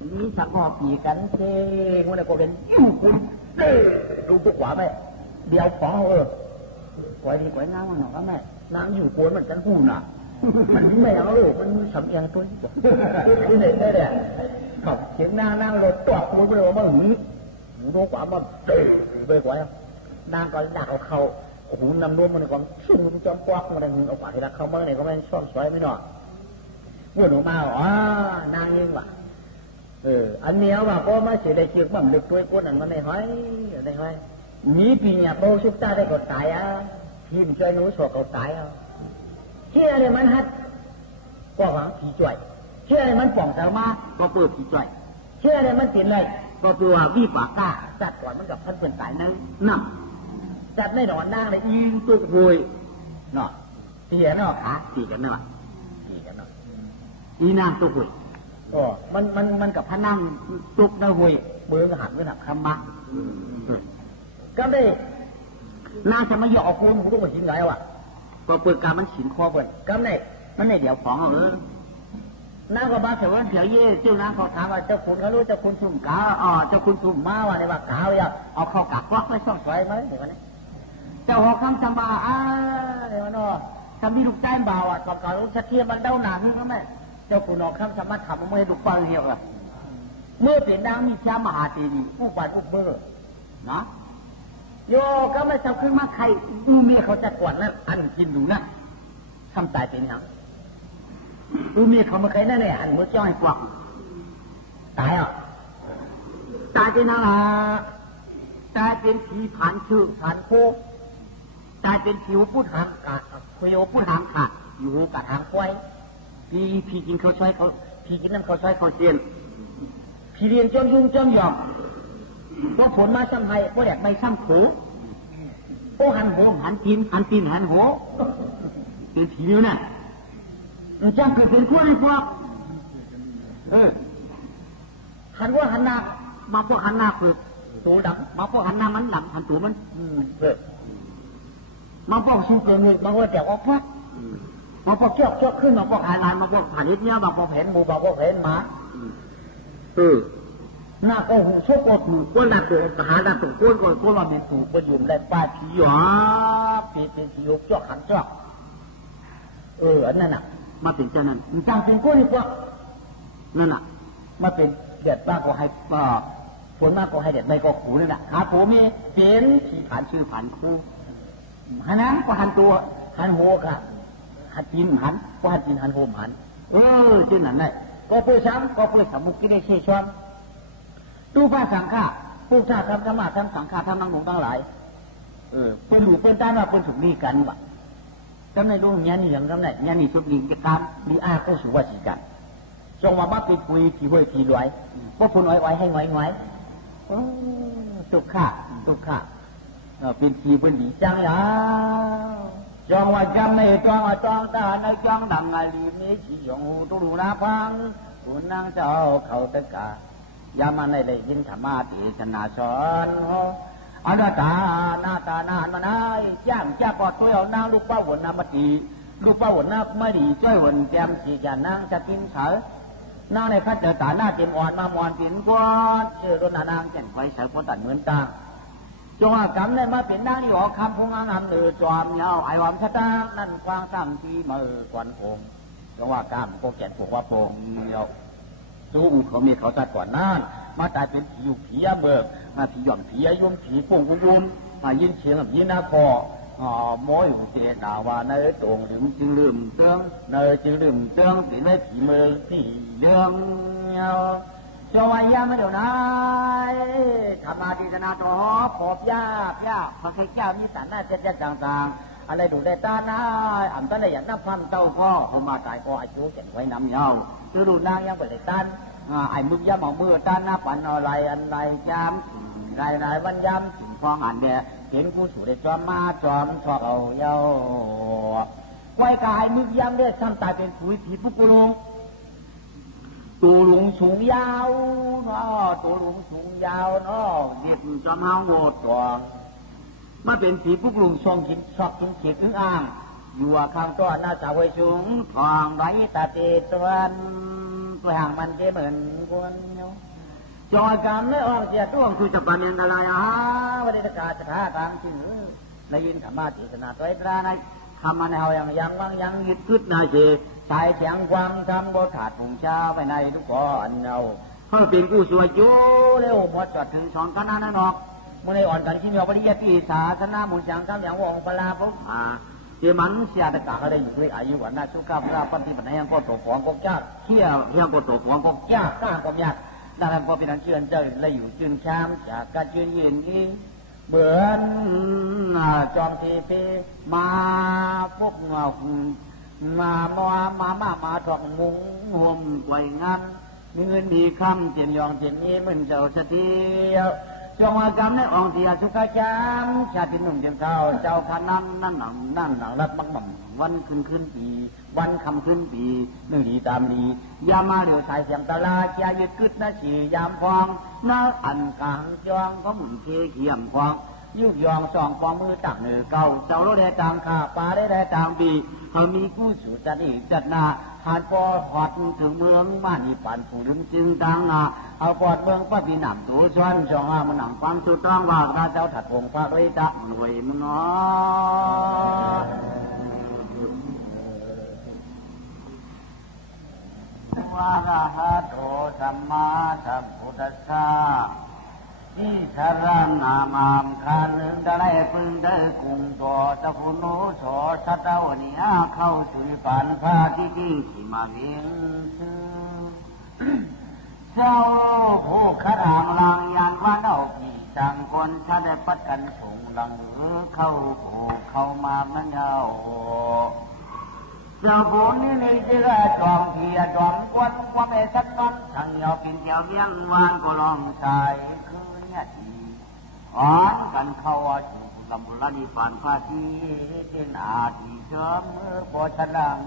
นี่สังหอบผีกันเจ๊งวันนี้ก็เป็นยิ่งคุณเด้ดูพวกขวาไหมเดี๋ยวขอกวยดีกวยน้ำมันหรอกแม่น้ำอยู่กวนมันจะหูน่ะมันไม่เอาลูกมันสำเอียงตัวที่ไหนได้เนี่ยขับเสียงนั่งรถตัวคุยไปเลยว่าหืมดูกว่ามันเด้ไปกว่านางก็ดักเอาเขาโอ้โหนำร่วมมันก็ชุ่มจอมกวักมันเอาปากที่รักเขาเมื่อไหร่ก็ไม่ชอบสวยไม่หนอพูดออกมาอ๋อนางยิ่งว่ะอันนี้ว่าก็ไม่เสียได้เชื่อมั่นลึกด้วยคนนั้นมันได้ห้อยได้ห้อยมีปีเนี่ยโบชุบตาได้ก็ตายอ่ะทีมช่วยหนูสวกเขาตายอ่ะเชื่อเลยมันฮัดก็หวังผีจ่วยเชื่อเลยมันป่องสาวมาก็เปิดผีจ่วยเชื่อเลยมันติดเลยก็ตัววิปากาจัดก่อนมันกับพันเพื่อนตายนั่งนั่งจัดไม่นอนนั่งเลยยิงตุกหวยเนาะเสียเนาะขาตีกันเนาะตีกันเนาะอีนางตุกหวยมันกับพนังตุกนะเว้ยเบื้องหักเบื้องหักคำมาก็ได้น่าจะไม่ยอมคุณผมต้องมาหินไงวะก็เปิดการมันฉินคอเปิดก็ได้มันในเดี๋ยวของน้าก็บ้าเถอะว่าเดี๋ยวเย่เจ้าน้าเขาถามว่าเจ้าคุณเขารู้เจ้าคุณสุ่มกาเจ้าคุณสุ่มมาว่าในว่ากาวอย่าเอาเข้ากักวักไม่ช่องสวยไหมเดี๋ยวนี้เจ้าหัวคำจำบาเดี๋ยวน้อจำมีลูกใจบ่าวก่อนรู้ชัดเทียมมันเด้าหนังก็ไม่เจ้าคุณออกคำสามารถทำมันไม่ดูฟังเหี้ยวอะเมื่อเปลี่ยนดังมีช้ามหาเทวีผู้บานผู้เมื่อนะโยก็ไม่จะขึ้นมาใครดูเมียเขาจะกวนนั่นอันกินดูนะทำตายเป็นยังดูเมียเขามาใครนั่นเนี่ยอันมือจ้อยกวักตายอ่ะตายเป็นอะไรตายเป็นผีผ่านชื่อผ่านโคตายเป็นผิวพูดหางกาดคุยโอพูดหางขาดอยู่กับหางควายพี่กินเขาใช้เขาพี่กินน้ำเขาใช้เขาเสียนพี่เรียนจนยุ่งจนหยอกว่าผลมาซ้ำไห้ว่าแดดไม่ซ้ำผูโอ้หันโหหันตีนหันโหเป็นผีนิ้วน่ะมันจ้างเกิดเป็นคู่ในพวกหันว่าหันหน้ามาพวกหันหน้าคือตัวดำมาพวกหันหน้ามันหลังหันตัวมันมาพวกสู้เกินเลยมาว่าแต่ว่าพักมาพวกเกี่ยวขึ้นมาพวกหายลายมาพวกผ่านเล็บเนี้ยมาพวกเห็นหมูมาพวกเห็นหมาหน้าก็หูชกก็ถูกก็หนักตัวหาหน้าตรงก้นก็ว่าเป็นถูกก็ยุ่มได้ป้าผีหยอผีเป็นผียกจอกหันจอกอันนั้นน่ะมาเป็นเจ้านั้นจังเป็นก้นอีกว่านั่นน่ะมาเป็นเด็ดบ้างก็ให้ผลมากก็ให้เด็ดไม่ก็ขู่นั่นน่ะหาผัวมีเป็นผีผ่านชื่อผ่านคู่หันนั้นก็หันตัวหันหัวค่ะหันจีนหันก็หันจีนหันโหมหันจีนนั่นไงก็เพื่อช้ำก็เพื่อสมุกิได้เชี่ยวชาญตู้ผ้าสังฆาผู้ชาทำธรรมะทำสังฆาทำนังหลงทั้งหลายเป็นหูเป็นตาว่าเป็นสุนีกันวะจำในรู้เงี้ยนี่อย่างจำในเงี้ยนี่สุนีกันมีอาก็สุวัชิกันจงมาบ้าไปคุยผีเว้ยผีรวยว่าพูนไว้ให้ง่อยตุกข่าเป็นผีเป็นดีจังยาจองว่าจำไม่จองตาในจองดังอาลีมีชียงหูตุลุนาพังคุณนางเจ้าเขาตะกายามันได้ยินธรรมะที่ชนะสอนอนาตาหน้าตานานมาได้ย่างจ้าก็ช่วยเอานางลูกป้าวนนามตีลูกป้าวนนาไม่ดีช่วยวนแจมสีจานางจะกินเสือนางในข้าเจอตาหน้าเต็มอ่อนมามอนปิ่นก้อนรถนางแก่นไว้เสือพอตัดเหมือนตาจงกำได้มาเป็นนางนี่ออกคำพงงามจอมเงาไอวามชะตานั่นควางซ้ำทีมือควันโคงจงว่ากำโกแก่นพวกว่าโป่งเงาสู้เขามีเขาตัดก่อนนั่นมาตายเป็นผีอยู่ผีเบิกมาผีหย่อนผียุ่มผีปุ่งอุ้มมายินเสียงยินนาคอโมอยู่เจนาวาเนยตรงลืมจึงลืมเตื้องเนยจึงลืมเตื้องสีเนยผีมือสีเรื่องเงาจงวายาไม่เดี๋ยวนั้นธรรมาดิษนาต่อขอบยาพระใครเจ้ามีสารน่าเจ็ดต่างๆอะไรดูได้ตาหน้าอ่ำตะเลยอย่างน้ำพันเต้าพ่อเขามาตายก็อายุเก็บไว้น้ำเงาคือดูนางยังไปเลยตันไอ้มึงย้ำเอามือตันหน้าปันอะไรอันไรย้ำไรวันย้ำสิ่งฟองอันเนี่ยเห็นกูสู่ได้จอมมาจอมชอบเอาเย้าไว้กายมึงย้ำได้ทำตายเป็นผีผีผู้กุลงตัวหลวงสูงยาวเนาะตัวหลวงสูงยาวเนาะเด็กจอมห้างโวดตัวมาเป็นผีผู้กุลงช่องกินชอบกินเขียดถึงอ่างอยู่ข้างตัวหน้าสาวสูงทองไรตาเตตวัน ตัวห่างมันเจเหมือนคนเนาะจอยกันไม่ออกเสียต้วงคือจะปานเนียนอะไรวันนี้กาจะท่าตามที่ได้ยินธรรมะเทศนาตัวไอ้ตราในคำมันเอาอย่างบางอย่างยึดกึศนาเจชายเสียงความทำบ่ขาดผงชาไปในทุกคนเอาเขาเป็นผู้สวยโย่เร็วหมดจอดถึงสองคณะนั่นหรอกมื่อในอ่อนกันที่มีปริยัติศาสนาหมู่ช่างทำอย่างวงปลาปุ๊บเดี๋ยวมันเสียตะกาเขาได้อยู่ด้วยอายุวันน่าสุขภาพปฏิบัติในยังก็ตัวของก็ยากเที่ยวยังก็ตัวของก็ยากกล้าก็ยากดังนั้นพอเป็นอันเชื่อเจ้าเลยอยู่จืนชามจากการจืนยืนนี้เหมือนจอมทีพีมาพวกเงามาถอกมุ้งห่วงไว้งานมีเงินมีคำเจียนยองเจียนนี้มันเจ้าสติจงกรรมในองค์ที่สุขจามชาติหนุ่มเจียมเจ้าเจ้าพนันนั่นหนังรัดบังบ่มวันขึ้นปีวันคำขึ้นปีหนึ่งดีตามดียามาเหลียวสายเสียงตะลาเกียยึดกึศนะฉียามฟองน้าอันกลางจองก็หมุนเขี้ยมฟองยุกยองสองฟองมือตักเหนือเก่าเจ้าโลได้ต่างขาปลาได้ต่างปีเขามีกู้สู่จัดอีกจัดนาหาดปอหอดถึงเมืองบ้านอีปั่นผู้ลืมจึงต่างเอาปอดเมืองป้าปีหนำตัวชวนจองมันหนังความสุดต้องว่าพระเจ้าถัดพงพระด้วยตะหน่วยมึงวะระหะโตสัมมาสัมพุทธัสสะที่สารนามามคันได้พึงได้กุมตัวตะพุโนโสสัตวนิอาเข้าสุริปันพาที่จริงที่มาเวียนเจ้าผู้ขรางลังยานว่าเน่าผีจังคนชาได้ปัดกันสูงหลังเข้าผู้เข้ามามันเน่าเจ้าผู้นี้ในที่ละจอมเทียจอมควันว่าไม่สักนั้นทั้งยาวกินเจียวเลี้ยงวานก็ลองใส่อ่อนกันเข้าถูกลำบุรีปานพาทีเป็นอาทิเชื่อมบ่ฉลัง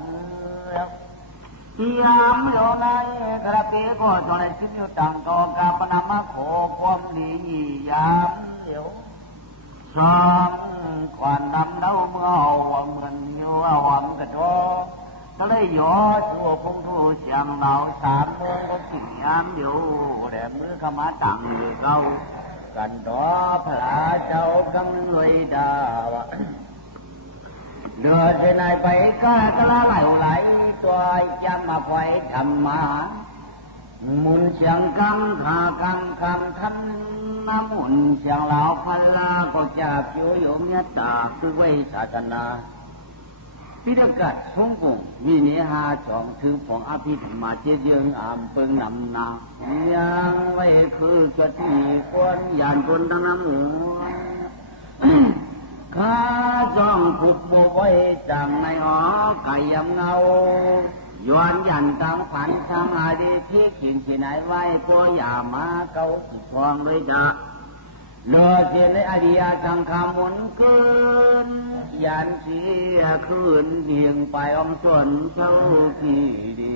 ยามโยนายกระเปียก็จนสิ้นอยู่ต่างกองกาปนามโขความดียามเดียวสองควันดำเน่าเมื่อเหมือนยัวหวังกระโจก็เลยย่อชั่วคงทูเสียงเหล่าสามเมืองก็สิ่งยามเดียวแต่มือขมาต่างเรากันต่อพระเจ้ากำลุยดาวเดือดในไปก็กระไหลตัวจำมาไฟธรรมามุนเสียงกังขากังคำทำน้ำมุนเสียงเหล่าพันลาก็จะเกี่ยวโยมยตาคือไว้ศาสนาพิธีการสงฆ์วินิหาสองถือของอภิธรรมาเจเยืองอามเปิงนำนายังไว้คือสติคนยานคนทั้งน้ำหัวข้าจ้องขุดโบไว้จังในหอไก่ยำเงาย้อนยันตังผันทางอาดีที่ขิงที่ไหนไว้พวอย่ามาเกาสิทองเลยจ้ะเลือดในอดีตสังขารหมุนคืนยันเสียคืนเพียงไปอมส่วนเจ้าที่ดี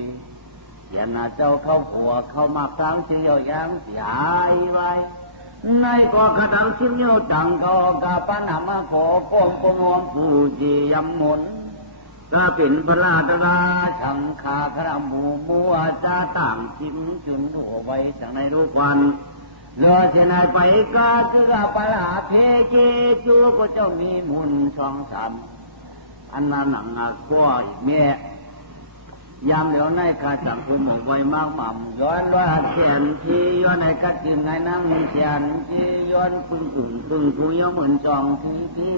ยันเจ้าเข้าหัวเข้ามาครั้งเสียวยังเสียหายไว้ในก็กระดังชิ้นโยจังก็กาปนามะโขกงกงวมผู้จียำหมุนก็เป็นพระราชราชังคาพระมูมัวจะต่างจิ้มจุนหัวไว้จากในรูปวันเลือเสียนายไปก็คือปลาเพเจจูก็เจ้ามีมุนช่องสามอันนั้นหนังขั้วอีกแม่ยามเหลียวในกาจังคุณหมู่ไว้มากมั่มย้อนว่าเขียนที่ย้อนในกัดจิงในนั่งเขียนที่ย้อนพึ่งผู้ย้อนเหมือนจองที่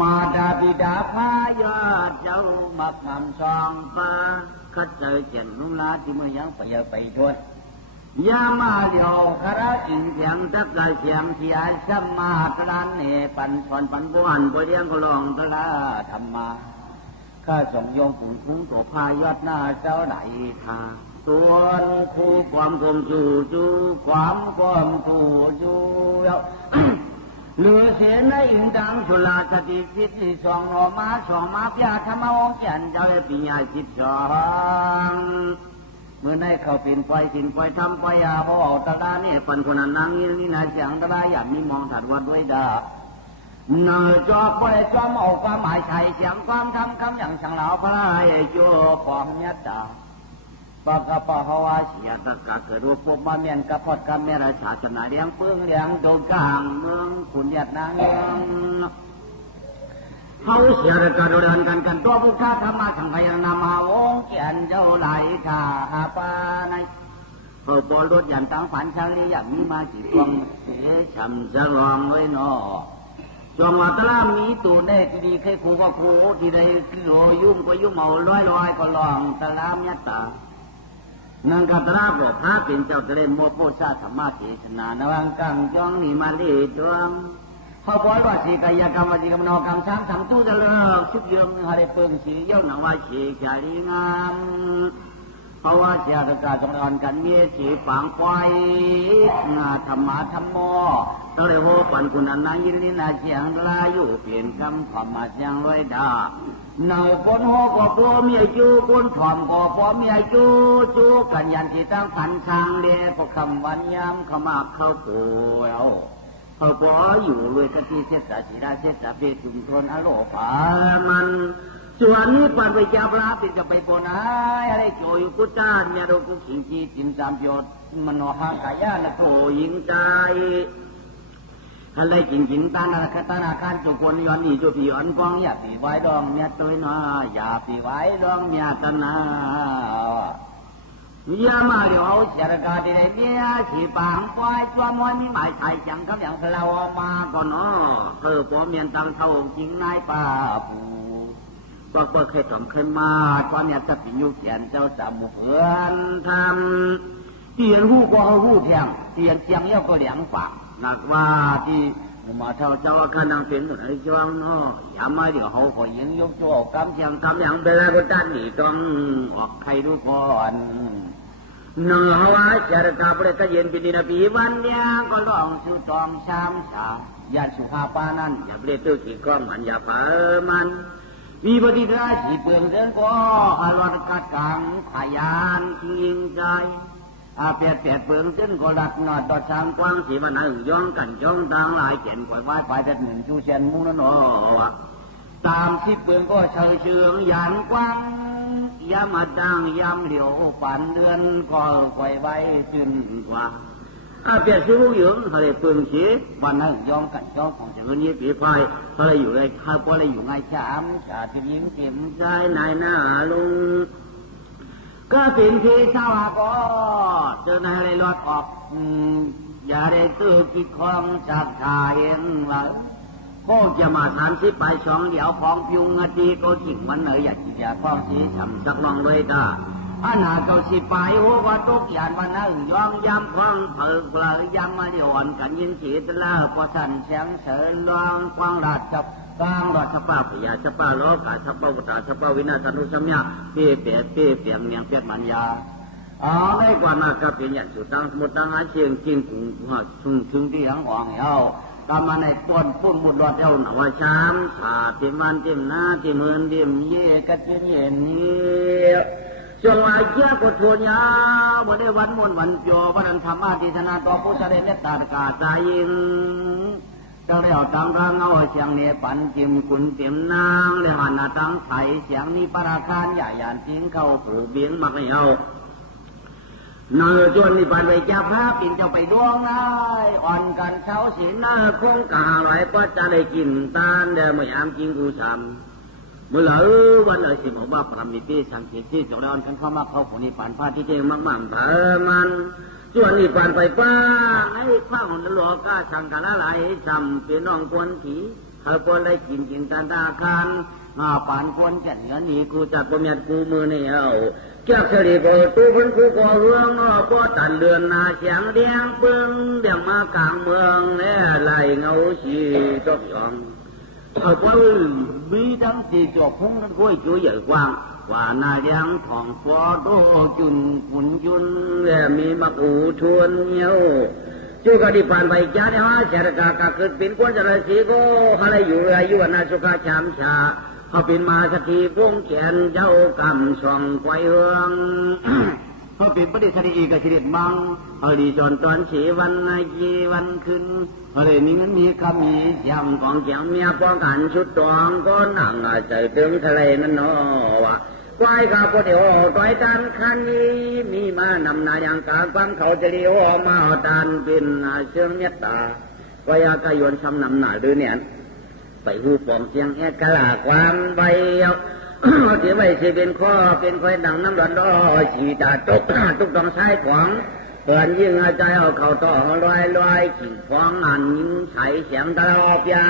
มาดาบิดาพายอดเจ้ามักนำซองฟ้าคัดเจอเจนลุงลาที่เมื่อยังไปด้วยยามาเดียวคาราอินเสียงตักกะเสียงเสียสัมมาตรันเนปันสอนปันบวนปเดียงก็ลองตละธรรมาข้าส่งโยมปุ่นคุ้งตัวพายอดหน้าเจ้าไหนทาส่วนคู่ความคมจู่ความจู่เหลือเสียในอินดังสุลาสติสิทธิสองหนอมาพิอาธรรมวงเขียนเจ้าปิญญาสิบสองเมื่อในเขาปิ่นไฟทำไฟอาบ่เอาตะดาเนี่ยปันคนนั้นนั่งนี่นายเสียงตะดาอยากมีมองถัดวัดด้วยดาเนอจอบบ่ได้จอมเอาความหมายใส่เสียงความทำคำอย่างช่างเหล่าพระไอ้โจ้ความยัดดา ปากกะปะฮาวาเสียตะกะเกิดรูปปุ๊บมาเมียนกะพอดกะเมรชาชนะเลี้ยงเปื้องเลี้ยงโดนกลางเมืองขุนหยัดนางเมืองเขาเสียตะกะโดนกันตัวผู้ข้าธรรมะสังขยานามาวงเกียนเจ้าไหลข้าหาปาในเพื่อปลดยันตั้งฝันช่างนี้อย่างมีมาจีบวงเสียช้ำจะลองไว้นอจอมวัตลามีตูเนกดีเคยขู่ว่าขู่ที่ใดโลยุ่มก็ยุ่มเอาร้อยก็ลองตะลามยัตตานังกัตราบอกพระเป็นเจ้าจะเล่นโมโพชาธรรมะเทศนานวังกังจ้องนี่มาเล่ดวงเขาบอกว่าสีกายกรรมวจีกรรมนอกรรมช้างทำตู้จะเลิกชุบเยืองหาได้เปิงสีเย้าหนังว่าเฉยชาลีงามเพราะว่าเสียตะกาจงอ่อนกันเมียสีฝังควายนาธรรมะธรรมโมต้องเลยโหปันคุณนายินลินาเสียงลาอยู่เปลี่ยนคำความมาเสียงไว้ดาเนาคนโหก็ตัวเมียจูคนถ่อมก็พอเมียจูกันยันที่ตั้งขันทางเลี้ยพอคำวันยามขมาเข้าปูเอาเขาปออยู่เลยกะทิเสตสีดาเสตเปจุมทนอโลภามันส่วนนี้ปันไปจับลาติดจะไปปนอะไรโจยกุจานเนี่ยเรากุขิงจีจินสามยศมโนหากายานะโผยิงใจอะไรกินตานาคตานาการจุกวนย้อนอีจุปีย้อนฟองอย่าปีไว้ดองเมียตัวน้อยอย่าปีไว้ดองเมียตนาอย่ามาเดี๋ยวเอาเสียกาดีเลยเมียสีปางควายตัวมวยมีหมายชายจังกับอย่างเรามาก่อนเนาะเธอพอเมียนตังเท่าจริงนายป้าปูบอกว่าเคยทำเคยมาตอนเนี้ยจะเป็นยุคเขียนเจ้าจำเหือนทำเตียนหูก็เอาหูเทียงเตียนเทียงเย้าก็เหลียงฝากหนักว่าที่มาเท่าเจ้าขนังเป็นหมดไอ้จ้องเนาะอย่ามาเดี๋ยวเขาขอยิงยกโจกกำเชียงทำอย่างเวลาก็ด้านนี้ต้องออกใครรู้ก่อนเนื้อว่าจะกาบริตเย็นปีนาปีวันเนี้ยก็ลองสุตองชามชาญาสุภาปานั้นอย่าเปลี่ยนตัวขี้ก้องมันอย่าเผลอมันมีปฏิราชีเปลืองเรื่องก็อารมณ์กัดกังขยานยิงใจเปียเปลืองเส้นก็รักนอดดอดช้างกว้างสีวันหนึ่งย่องกันจ้องทางหลายเขียนปล่อยไว้ไปแต่หนึ่งจูเชียนมูนนอตามที่เปลืองก็เชิงเชืองยานกว้างยามดังยามเหลียวปั่นเดือนก็ปล่อยไว้ขึ้นกว่าเปลี่ยนชื่อลูกหญิงอะไรเปลืองสีวันหนึ่งย่องกันจ้องของเจ้านี้ปีไฟเขาเลยอยู่เลยเขาก็เลยอยู่ไงช้ำชาที่ยิ้มเต็มใจนายหน้าลุงก็สิ่งที่เศร้าก็เจอในอะไรรอดออกอย่าได้ตื้อกิดของจากชาเห็นเลยก็จะมาทานสิไปสองเดี๋ยวของพิวงตีก็จิงมันเลยอยากจะอยากฟ้องสีช้ำสักลองเลยตาอันหาเจ้าสิไปโหว่าตกยานวันนั้นย้อมย้ำคล้องเผิกเลยย้ำมาเดี๋ยวอ่อนกันยินสีตะล่าพอสั่นแสงเสริญลองควางราดกับกลางราชป้าพยาชป้าโลกาชป้าวตาชป้าวินาศนุสัมยาเปี้ยเปียงเนียงเปียกมันยาได้กว่านักกับเป็นอย่างสุดตั้งสมุดตั้งอาเชียงจริงถึงที่หลังอ่องเย้ากำมาในต้นปุ่นมุดรอดเย้าหนาวช้ำชาติมันเต็มหน้าที่มือนเต็มเย่กัดเย็นนี้จงอาเจ้ากุศลยาวันได้วันมุนวันโยวันธรรมะที่ธนาต่อผู้เสด็จเมตตากาใจยิงจังได้เอาตังร่างเอาเสียงเนี่ยปั่นจิมคุณเต็มนางเลยหันตังไถ่เสียงนี้ปราการใหญ่ยานทิ้งเข้าผูเบี้ยงมักให้เอาเนื้อจวนนี่ปั่นไปจับพระปิ่นจะไปดวงนายอ่อนกันเช้าสีหน้าคงกาไหลก็จะได้กินตานเดิมไม่ยามจริงกูทำเมื่อวันเลยสิบอกว่าพระมิตรสังเกตที่จงได้อ่อนกันเข้ามาเข้าผู้นี้ปั่นพาที่เจงมั่งเผอมันจวนนี่ปั่นไปป้าให้ข้าวหลอกก้าช่างกันละไหลจำเป็นน้องควนผีเขาควรได้กินตาตาคันป่านควรแก่เนื้อนี่กูจัดประเมียกูมือเนี่ยเอาเจ้าเฉลี่ยกูตู้พันกูก่อเรื่องพ่อตันเดือนนาเสียงเดียงปึ้งเดียงมากลางเมืองเนี่ยไหลเงาสีจอกยองเอาไปมีทั้งสี่จอกพุ่งทั้งกุ้ยจุ๋ยใหญ่กว้างว่านาเดียงทองฟอโดจุนขุนจุนเนี่ยมีมะกูชวนเหี้ยวจูกดิปานใบจ้าเนี่ยว่าเสด็จกาเกิดเป็นคนจะได้สีก็อะไรอยู่อายุวันนาสุขาชามชาเขาเป็นมาสกีพงแขนเจ้ากำส่องไฟเฮืองเขาเป็นปฏิสัติอีกสิริมังเขาดีจนตอนสีวันนายีวันขึ้นเขาเลยมีเงินมีคำมียำของเจียงเมียป้องกันชุดตองก็นั่งใจถึงทะเลนั่นเนาะว่าป ควายข้าพเดียวต้อยตันคันนี้มีมานำนาอย่างการความเขาจะเลี้ยวมาตันเป็นเชิงเมตตาก็ยากระยนช้ำนำหนาหรือเนี่ยไปหูปองเสียงแอกกะลาความใบที่ไม่ใช่เป็นข้อเป็นคอยดังน้ำร้อนร้อยสีตาตุกตุกต้องใช้ขวางเตือนยิ่งใจเอาเข่าต่อลอยลอยขีดฟ้องอันยิ่งใช้เสียงตลอดยา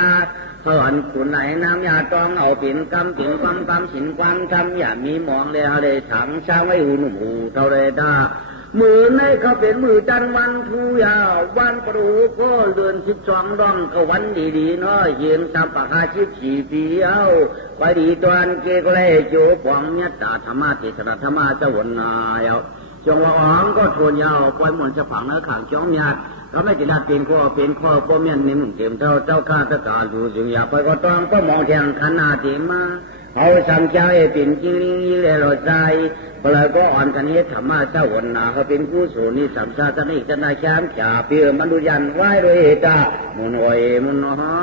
เตือนคุณไหนน้ำยาตองเอาปิ่นกำปิ่นความกำสินความทำอย่ามีมองเลยเลยถังช่างไว้หูหนุ่มหูเท่าไรตามือในเขาเป็นมือจันวันทูยาววันปรูก็เดือน12ดองก็วันดีๆน้อยเย็นตามปากหาชิบฉีเปียวไปดีตอนเกกเล่โจปองเมียตาธรรมะเทศนาธรรมะเจ้าวนนายจงว่าอ๋องก็ทวนยาวปล่อยหมวนจะฝังเนื้อขังจ้องเมียก็ไม่ติดเป็นข้อป้อมเมียนนิ่มเต็มเจ้าข้าตะการดูจึงอย่าไปก็ต้องก็มองแทงขนาดที่มาเอาสังเจ้าเป็นจริงยิ่งเลยรอใจพลายก็อ่อนกันนี้ธรรมะเจ้าวนนาเขาเป็นผู้สูนี่สัมชาตินี่จะนายแชมป์จ่าเปี่ยมบรรลุยันไหวด้วยตามุนอยมุนฮะ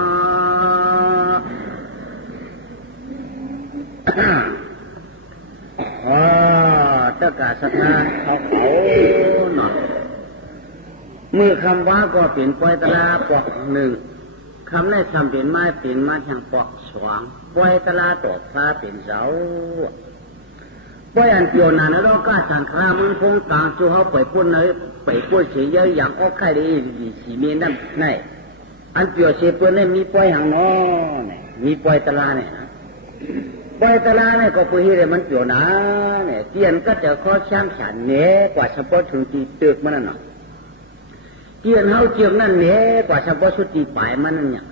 ตะกาศธาเขาหน่อยมือคำว่าก็เปลี่ยนปล่อยตลาปอกหนึ่งคำในคำเปลี่ยนไม้เปลี่ยนมาทางปอกสองปล่อยตลาตกฟ้าเปลี่ยนเสาปล่อยอันเปียวนานะเราก็สั่งครามึงคงกลางจูเขาไปพูดเลยไปพูดเสียเยอะอย่างออกไข่ได้สีเมียนนั่นไงอันเปียวเสียเปื้อนเนี่ยมีปล่อยหางน้อเนี่ยมีปล่อยตลาเนี่ยนะปล่อยตลาเนี่ยก็พูดให้เลยมันเปียวนาเนี่ยเตียนก็จะข้อช่างฉันเนี้ยกว่าเฉพาะถึงตีตึกมันน่ะเกี่ยนเฮาเจียงนั่นเนี่ยกว่าเฉพาะสุดตีปลายมันนั่นเนี่ย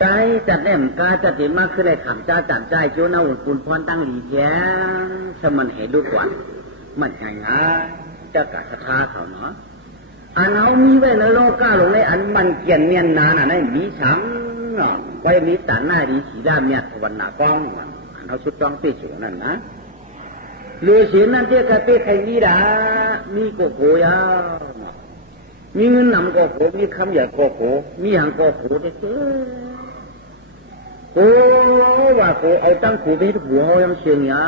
ใจจัดแนมกาจัดติมากขึ้นเลยขำจ้าจัดใจโจน่าอุ่นปุ่นพรตั้งหลีแย้งสมันเหตุดูกว่ามันง่ายง่ายจะกะสะท้าเขาเนาะอันเอามีไว้ในโลกก้าลงในอันมันเกี่ยนเมียนนานอันนั้นมีช้ำเนาะไว้มีตันหน้าดีสีดำเนี่ยสวรรค์หน้ากล้องอันเอาชุดต้องตีสูงนั่นนะลูสินนั่นเจ้ากะเป้ใครมีด่ามีโกโก้ยามีเงินนำก็โผมีคำใหญ่ก็โผมีหางก็โผได้เจ้โอ้ว่าโผเอาตั้งโผไปให้ผัวเขายังเชียงยา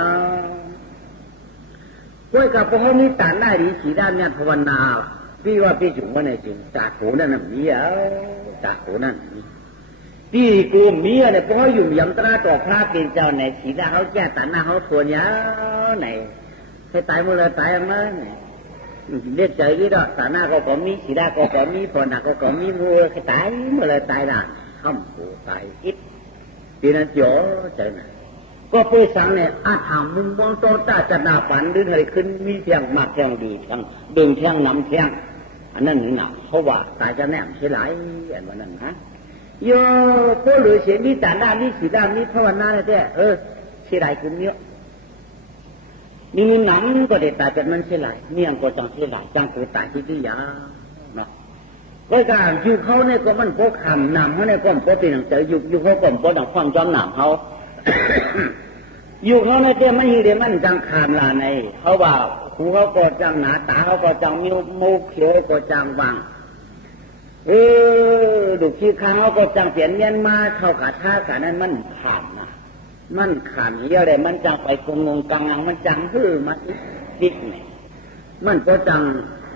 ไว้กับพวกเขามีตันได้ดีสีด้านเนี่ยภาวนาพี่ว่าพี่จุ๋มว่าในจริงจากโผนั่นน่ะมีจากโผนั่นพี่กูมีเนี่ยพวกเขาอยู่ยังตราต่อพระเป็นเจ้าในสีด้านเขาแก้ตันหน้าเขาทวนยาไหนให้ตายหมดเลยตายมาเนี่ยเด็ดใจนี่ดอกสาหน้าก็มีสีดาก็มีพอหนักก็มีมัวให้ตายเมื่อไรตายด่านห้ามกูตายอิดปีนั้นเจ๋อใจน่ะก็เพื่อสั่งเนี่ยอาถามมุมมองโตตาจะหน้าฝันดึงอะไรขึ้นมีเทียงมากเทียงดีเทียงดึงเทียงน้ำเทียงอันนั้นหนึ่งหนักเพราะว่าตายจะแนมใช่ไหมอันวันนั้นนะโย่พวกหรือเสียมีแต่ด้านนี้สีด้านนี้ภาวนาเนี่ยแท้ใช่ไหมคุณเนี้ยมีหนังก็ได้ตายเป็นมันเสียหลายเมี่ยงก็ต้องเสียหลายจังกูตายที่ยาเนาะก็การอยู่เขาเนี่ยก็มันพวกคำนำเขาเนี่ยก็มันพวกเป็นหนังเจออยู่เขาก็มันพวกดังความจำหนำเขาอยู่เขาเนี่ยเดี๋ยวมันเดี๋ยวมันจังคำลาในเขาว่าหูเขาก็จังหนาตาเขาก็จังมิ้วมูเขียวก็จังวังดูขี้ข้างเขาก็จังเปลี่ยนเมียนมาเข้าขาท่าขานั้นมันผ่านนะมันขันเยอะเลยมันจังไปกงงกังงังมันจังมันดิกเนี่ยมันก็จัง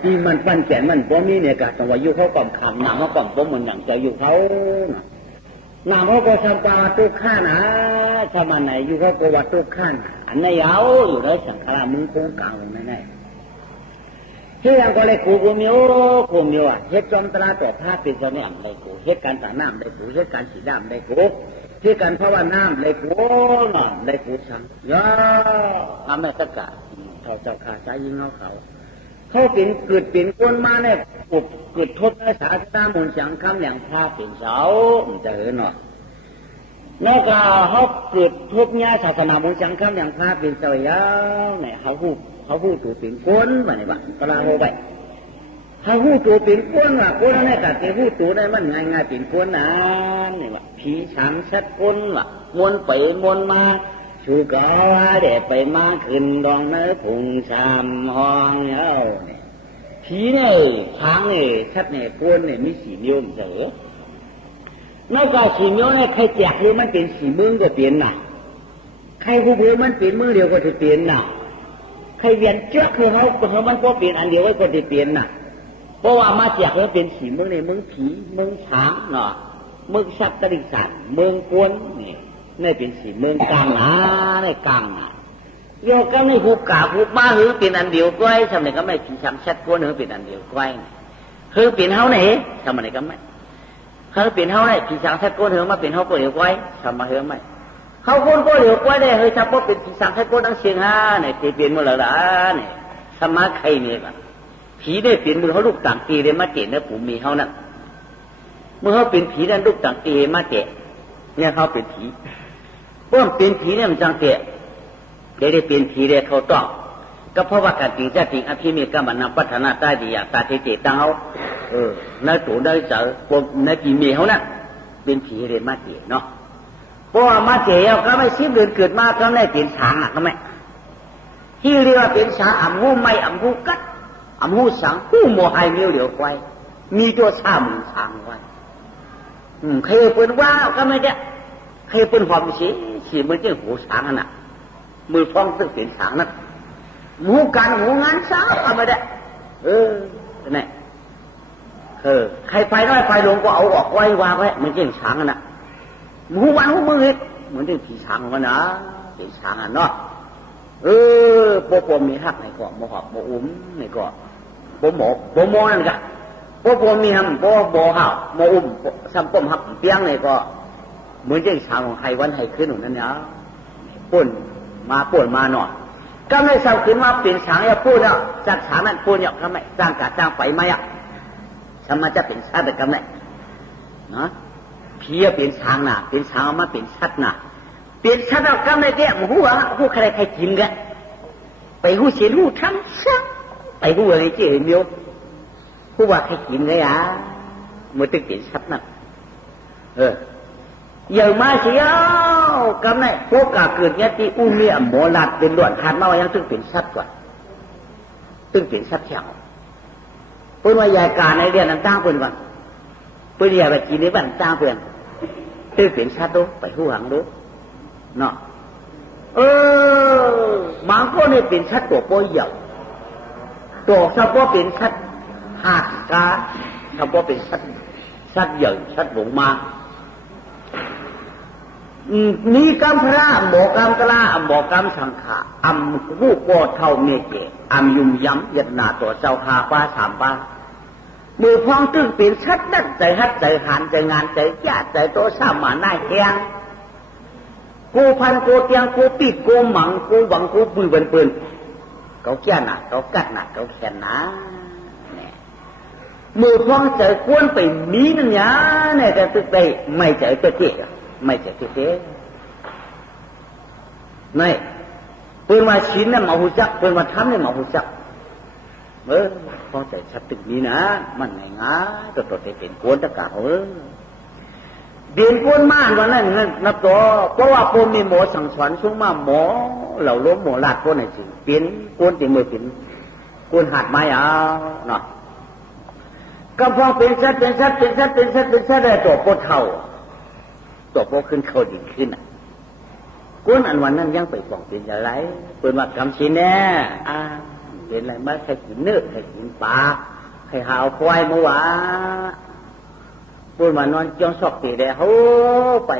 ที่มันปั้นแขนมันพอมีเนี่ยกะจังว่าอยู่เขาก่อมขำหนามเขาก่อมพวกมันอย่างจะอยู่เขาหนามเขาก็ทำปลาตุกข้านะถ้ามันไหนอยู่เขาก็วัดตุกข้านอันนี้เอาอยู่เลยสังขารมึงโค้งกลางลงแน่ๆที่ยังก็เลยกูมีอ่ะเฮ็ดจอมตลาดต่อผ้าเป็นเจ้าเนี่ยเลยกูเฮ็ดการสาน้ำเลยกูเฮ็ดการสีดำเลยกูที่กันเพราะว่าน้ำเลยกูน่ะเลยกูสั่งย่อทำให้ตะกะเขาเจ้าขาใช้ยิงเขาเป็นเกิดเป็นคนมาเนี่ยปุบเกิดทบในสาธารณมนต์สังคำอย่างพาเป็นเสาจะเห็นหน่อยนอกจากเขาเกิดทบเนี่ยศาสนามนต์สังคำอย่างพาเป็นเสายาวเนี่ยเขาพูดตัวเป็นคนแบบนี้บ้างกลาโหไปเขาพูดตัวเป็นคนว่ะคนนั่นแหละแต่พูดตัวได้มันง่ายเป็นคนนะนี่ว่าผีช้างชัดคนว่ะมวนไปมวนมาชูกอเด็ดไปมาขึ้นดองเนื้อผงชามห้องเนี่ยผีเนี่ยช้างเนี่ยชัดเนี่ยคนเนี่ยมีสีนิ้วเสือนอกจากสีนิ้วเนี่ยใครแจกหรือมันเป็นสีมึงก็เปลี่ยนน่ะ ใครผู้เบื่อมันเปลี่ยนมือเดียวก็จะเปลี่ยนน่ะใครเวียนเจ้าคือเขามันก็เปลี่ยนอันเดียวก็จะเปลี่ยนน่ะเพราะว่ามาจากแล้วเป็นสีเมืองในเมืองผีเมืองช้างเนาะเมืองสัตว์ตริสันเมืองกวนนี่เป็นสีเมืองกลางหนาในกลางหนาโยก็ไม่หูกาหูมาหือเป็นอันเดียวก้อยทำไมก็ไม่ผีช้างชัดกวนหือเป็นอันเดียวก้อยหือเป็นเฮาไหนทำไมก็ไม่เขาเป็นเฮาไหนผีช้างชัดกวนหือมาเป็นเฮาก็เดียวก้อยทำมาหือไม่เขาคนก็เดียวก้อยได้เฮ้ยถ้าพอเป็นผีช้างชัดกวนตั้งเชียงฮาเนี่ยเปลี่ยนเมื่อไหร่เนี่ยสมาใครเนี่ยกันผีได้เปลี่ยนมือเขาลูกต่างตีเลยมาเจนเนี่ยผมมีเขานั่นเมื่อเขาเป็นผีนั่นลูกต่างตีมาเจเนี่ยเขาเป็นผีเพิ่มเป็นผีเนี่ยมันจังเตะได้เป็นผีได้เขาต้องก็เพราะว่าการจริงจะจริงอภิเมฆมันนำพัฒนาได้ดีอย่างตาเจตั้งเขาในตัวได้เจอผมในผีเมียเขานั่นเป็นผีเรียนมาเจเนาะเพราะว่ามาเจเขาก็ไม่ชิบเดือนเกิดมาก็ไม่เป็นช้างอ่ะก็ไม่ที่เรียกว่าเป็นช้างอ่ำหูไม่อ่ำหูกัดอ่ำหูสังหูโมหายเลี้ยวเหลียวไว้มีตัวช้ามือช้างไว้ใครเป็นว่าก็ไม่ได้ใครเป็นความสีมันจะหูช้างน่ะมือฟ้องซึ่งเป็นช้างนั่นหูการหูงานช้างก็ไม่ได้นี่ใครไฟน้อยไฟลงก็เอาออกไว้วางไว้มันจะช้างน่ะหูวันหูมือเหมือนที่ผีช้างวะนะเป็นช้างเนาะปมมีหักในเกาะโมหะโมอุ้มในเกาะปมโมนั่นกันปมมีหำปมหักโมอุ้มซ้ำปมหักเปี้ยงในเกาะเหมือนที่ช้างของใครวันใครขึ้นหนุนนั่นเนี่ยป่นมาหน่อยก็ไม่เศร้าขึ้นมาเปลี่ยนช้างอย่าพูดแล้วจากช้างนั้นพูดเนี่ยก็ไม่จ้างกะจ้างไฟไหมอ่ะทำมาจะเป็นชาติกันไหนนะพี่เปลี่ยนช้างน่ะเปลี่ยนช้างมาเปลี่ยนชัดน่ะเปลี่ยนชัดเราก็ไม่ได้หูใครกินกันไปหูเสียหูทำซักไปหูอะไรเจ๋งเดียวหูว่าใครกินเลยอ่ะมันต้องเปลี่ยนชัดน่ะอย่างมาเสียก็ไม่พวกกาเกิดเนี้ยที่อุ้มเนี่ยหมอหลัดเป็นล้วนขาดมายังต้องเปลี่ยนชัดกว่าต้องเปลี่ยนชัดเฉาเพื่อนว่ายายการในเรียนน้ำตาเพื่อนว่าเพื่อนอยากไปกินในบ้านน้ำตาเพื่อนต้องเปลี่ยนชัดดูไปหูหังดูเนาะบางคนเนี่ยเป็นชัดตัวโป้ยเหยาตัวเฉพาะเป็นชัดหาดกาเฉพาะเป็นชัดเหยาชัดหลงมานี่กรรมพระหมอกรรมกล้าหมอกรรมสังขะอัมผู้ปอดเท่าเมเกอัมยุ่มย้ำยัดหนาตัวเจ้าหาป้าสามป้ามือพองตึงเป็นชัดนั่นใจฮัดใจหันใจงานใจญาติใจโตสามมาหน้าแข็งกูพันกูเตียงกูปีกกูหมังกูหวังกูปืนปืนเขาแก่หนักเขากัดหนักเขาแขนหนามือพองใจกวนไปมีนั่นยาเนี่ยแต่ตึกไปไม่ใจตัวเจ๊ไม่ใจตัวเจ๊นี่เพื่อนว่าชิ้นเนี่ยมาหูจักเพื่อนว่าทำเนี่ยมาหูจักพอใจชัดตึกนี้นะมันไงงาตัวเป็นกวนตะกะเดียนกวนมากวันนั้นนับตัวเพราะว่าพวกมีหมอสั่งสอนช่วงมาหมอเหล่าล้มหมอลาดพวกไหนสิเปลี่ยนกวนตีมือเปลี่ยนกวนหัดไม้เอาเนาะก็พอเป็นชัดได้ตัวโคเท่าตัวโคขึ้นเขาดิ่งขึ้นกวนอันวันนั้นยังไปบอกเป็นอะไรเปิดว่ากำชินแน่เป็นอะไรมาใครกินเนื้อใครกินปลาใครหาควายเมื่อวานพูดมานอนจ้องซอกตีเลยโอ้ไป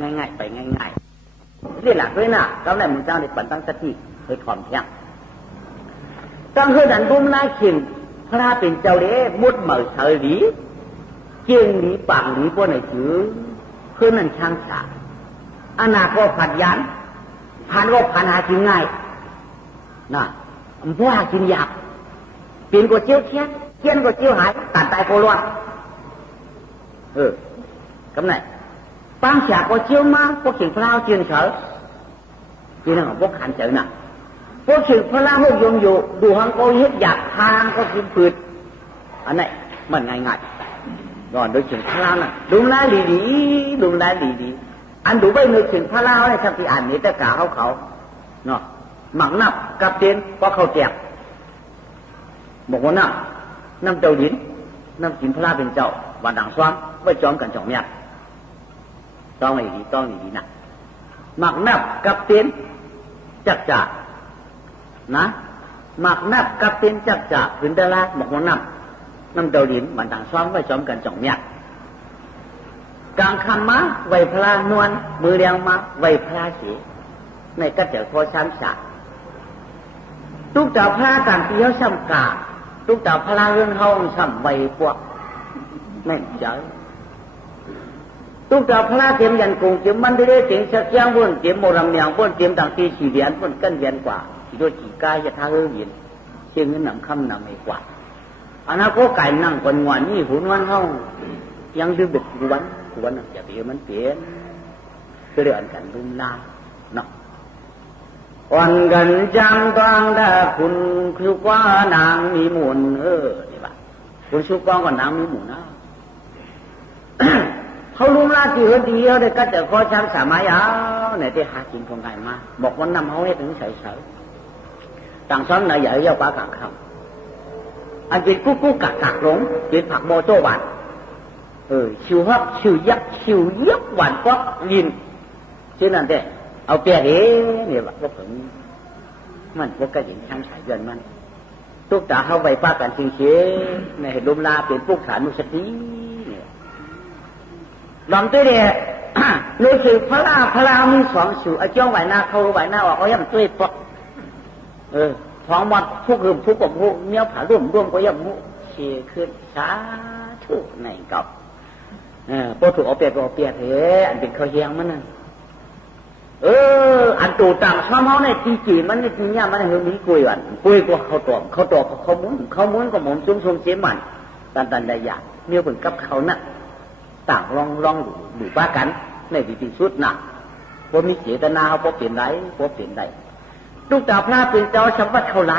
ง่ายๆไปง่ายๆเรียกหลักด้วยนะก็ได้มึงเจ้าในปันตั้งสติเคยถอนเพียงตั้งเคยดันบุ้มไล่ขินพระเป็นเจ้าเล่มุดเหมือเฉยหลีเจียงหลีปากหลีพวกไหนจื้อเพื่อนนั่นช่างฉาอนาคตผัดยันผ่านก็ผ่านหากินง่ายน่ะพวกหากินยากเปลี่ยนก็เจียวเคี้ยนก็เจียวหายตัดตายโคล้วนcấm này ban xạ có chiếu má có chuyện phá lao chuyên sở chỉ là bốc hạn trợ nè có chuyện phá lao không dùng dù đủ hàng có hết giặc thang có kim phượt anh này mình ngại rồi đối chuyện phá lao nè đúng lá lì đi anh đủ bây người chuyện phá lao này sao thì ảnh này tất cả hậu khẩu nó mặn nắp cặp tiền có khẩu chẹt một con năm trâu dính năm chín phá lao bên chậu và đằng xoan với chóm cần chồng nhặt to này đi nè หมักนับกับเป็นจักจ่านะหมักนับกับเป็นจักจ่าพื้นดาราหมกนับน้ำเดาดินมันต่างซ้อมไว้ซ้อมกันจ่องเนี่ยกลางคำมาไว้พลานวลมือเรียงมาไว้พลาสีในก็จะพอช้ำฉาทุกเจ้าพระการเที่ยวช้ำกาทุกเจ้าพระเรื่องห้องช้ำไว้พวกแม่นเจอทุกเจ้าพระเตรียมยันกงเตรียมมันได้เตรียมสักอย่างบนเตรียมโมรำเนียงบนเตรียมต่างตีฉีเวียนบนกั้นเวียนกว่าที่ด้วยจีกายจะท่าเฮือเวียนเชียงเงินหนังคำหนังไม่กว่าอันนั้นก็ไก่นั่งคนงวนนี่หุ่นวันห้องยังดื้อบึกกวนจะเปลี่ยนมันเปลี่ยนก็เรื่องกันรุ่มลาเนาะอ่อนกันจำตองได้คุณคือว่านางมีหมุนนี่ป่ะคุณชุกป้องกับนางมีหมุนนะเขารุ่มลาที่เขาดีเขาได้ก็จะขอช้างสามัยเอาเนี่ยที่หากินของใครมาบอกว่านำเขาให้ถึงเฉยต่างซ้อนไหนใหญ่เยอะกว่ากลางคำอันเป็นกู้กักหลงเป็นผักโมโต้บานชิวฮับชิวยักชิวยักหวานก๊อกยินชื่อนั่นเด้เอาเปียเอ๋เนี่ยว่าพวกผมมันพวกกระดิ่งช่างฉายเดือนมันตุกตาเข้าไปป้ากันชิงเชในเห็นลมลาเป็นพวกฐานุสติเนี่ยลำตัวเนี่ยรู้สึกพระมีสองชิวไอ้จ้องไหวหน้าเขาไหวหน้าออกเอาย่ำตัวปอกท้องมัดผู้คืมผู้กบผู้เนี้ยผ่าร่วมก็ย่ำมุเชี่ยขึ้นช้าทุกในกับพอถูกเอาเปียกเถอะอันเป็นข้าวเฮียงมันนั่นอันตูต่างชอบเขาในจีมันในทีนี้มันในเรื่องนี้กุยวันกุยกว่าเขาตอบเขามุ้นก็หมุนชุ่มเสียมันตันได้ยากเมื่อผลกับเขาน่ะต่างลองดูป้ากันในที่สุดน่ะพอมีเจตนาเขาพอเปลี่ยนไรลูกตาพระเป็นเจ้าชัมวัดเขาไล่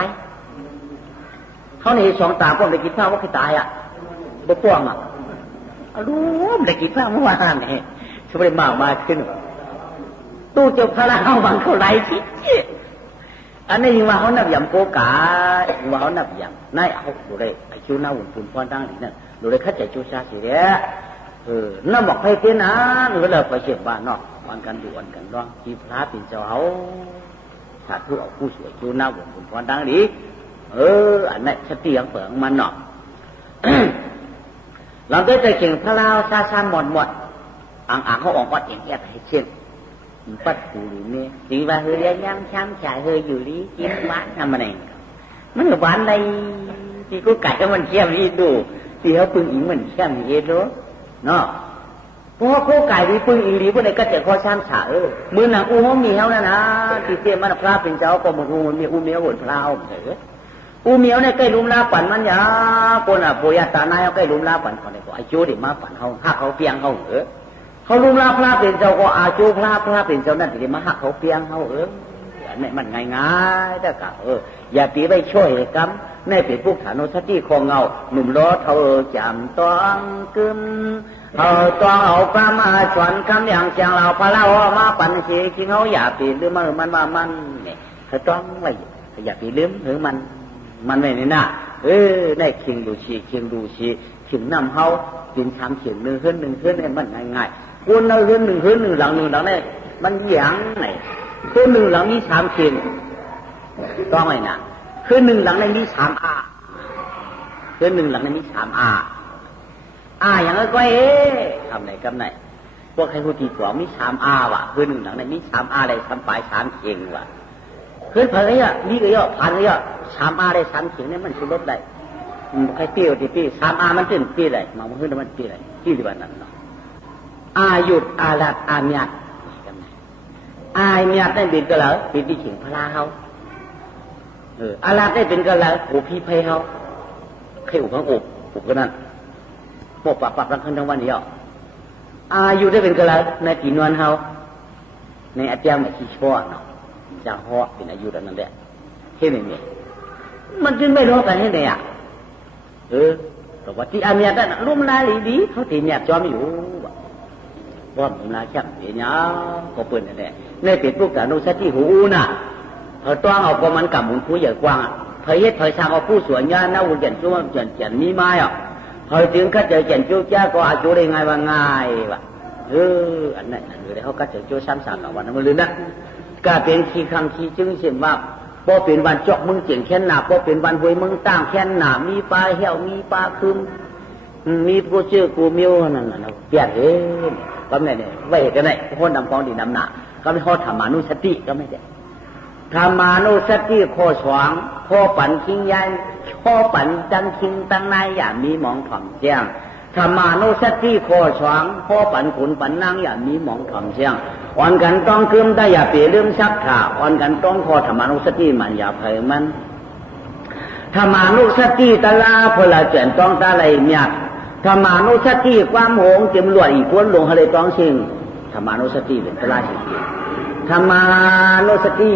เขาในสองตาพวกได้กินข้าวว่าใครตายอ่ะบ่ป้วงอ่ะรู้ได้กินข้าวเมื่อวานเนี่ยช่วยมาขึ้นตู้เจ้าพระเขาบังเขาไล่ชิอันนี้ยังว่าเขานับยำโกกายังว่าเขานับยำนายเอาดูเลยไอ้ชูน่าหุ่นปุ่นพรตั้งหลีนั่นดูเลยข้าใจชูชาสิเนี่ยน้าบอกให้เต้นนะหรือเราไปเชื่อบ้านนอกวันกันดูวันกันร้องที่พระเป็นเจ้าเขาถ้าผู้เอาผู้สวยชูน่าหุ่นปุ่นพรตั้งหลีอันนั้นสติยังเปิงมันเนาะเราได้ใจเก่งพระลาวซาหมดอ่างเขาออกวัดเองแอบให้เช่นปัดหูนี่ดีว่าเฮยยังช้ำฉายเฮยอยู่ดีกินบ้านทำอะไรมันอยู่บ้านในที่กูไก่มันเข้มอีดูที่เขาปึงอิงมันเข้มอีดูเนาะเพราะกูไก่ดีปึงอิงดีพวกนี้ก็จะข้อช้ำฉามือหนังอูมันมีเท่านั้นนะที่เตี้ยมันพระเป็นเจ้าก็มันมันมีอูเมียวหุ่นพระเอาอูเมียวเนี่ยใกล้ลุมลาปั่นมันยาคนอ่ะโพยาตานายเขาใกล้ลุมลาปั่นคนไหนก็ไอโจ้ดิมาปั่นเขาหักเขาเปียงเขาเขาลุมลาพระเป็นเจ้าก็อาโจ้พระเป็นเจ้านั่นที่มาหักเขาเปียงเขาอันนี้มันง่ายๆแต่ก็อย่าตีไปช่วยกำในเป็นพวกฐานุสติของเงาหนุ่มล้อเท่าจำต้องกึมเอาต้องเอาปลามาชวนคำอย่างเชียงเราพระเรามาปั่นเชี่ยคิงเขาอย่าปีลืมมันว่ามันเนี่ยเขาต้องไว้อย่าปีลืมหรือมันไม่นี่นะได้เคียงดูชีเคียงน้ำเขากินชามเคียงหนึ่งขึ้นเนี่ยมันง่ายคนเราขึ้นหนึ่งหลังเนี่ยมันอย่างไหนขึ้นหนึ่งหลังนี้ชามเคียงต้องไหมนะขึ้นหนึ่งหลังในนี้ชามขึ้นหนึ่งหลังในนี้ชามอย่างนั้นก็ทำไหนกำไหนพวกใครพูดตีกว่ามีชามว่ะขึ้นหนึ่งหลังในนี้ชามอะไรชามปลายชามเคียงว่ะขึ้นเผยนี่ก็ย่อพันก็ย่อชามได้ชามเขียงเนี่ยมันชุลดได้ใครเปี้ยวที่ปี้ชามมันตื่นปี้ได้มาขึ้นมันปี้ได้ปี้ดีกว่านั้นเนาะหยุดลัดเมียดเมียดได้เป็นก็แล้วเป็นที่เขียงพระเขาลัดได้เป็นก็แล้วโอ้พี่เพยเขาใครอุบข้างอุบก็นั่นปกปักรังขึ้นทั้งวันเดียวหยุดได้เป็นก็แล้วในปีนวลเขาในอาจารย์ไม่ขี้ชั่วเนาะจะห่อเป็นอายุแล้วนั่นแหละเห็นไหมเนี่ยมันจึงไม่รู้กันเห็นไหมแต่ว่าที่อาเมียนั่นรุ่มลายดีเขาตีเมียจอมอยู่ว่ามันลาช่างเนียก็เปิดนั่นแหละในเป็ดพวกแต่นุสติหูน่ะเขาต้องเอาประมาณกับหมุนผู้ใหญ่กว้างเผยเผยทางเอาผู้สวนญาณน่าวุ่นเจ็นช่วงเจ็นมีไม้เผยถึงข้าเจอเจ็นจุ้จ้าก็อาจุได้ไงว่าง่ายวะ อันนั้นอยู่ในเขาก็จะโจซ้ำสามกับวันนั้นมือลืมนะก็เป็นขี้คำขี้จึงเสียว่าพอเป็นวันจอกมึงเจียงแค่นหนาพอเป็นวันหวยมึงตั้งแค่นหนามีปลาเหี้ยวมีปลาคืมมีกูเชื่อกูมิ้วนั่นน่ะเปลี่ยนก็ไม่ได้ไว้กันได้คนนำของดีนำหนาก็ไม่ข้อธรรมานุสติก็ไม่ได้ธรรมานุสติข้อสองข้อปั่นคิงยันข้อปั่นจังคิงตั้งนายอย่ามีหมองถ่อมเจียงธรรมานุสติข้อสองข้อปั่นขุนปั่นนางอย่ามีหมองถ่อมเจียงอ่อนกันต้องคืมได้อย่าเปลี่ยนเรื่องชักขาอ่อนกันต้องข้อธรรมานุสติมันอย่าเผยมันธรรมานุสติตะลาพละเจนต้องตาไหลเมียธรรมานุสติความโหงเต็มลวดอีกวนลงทะเลต้องชิงธรรมานุสติเป็นตะลาชิงธรรมานุสติ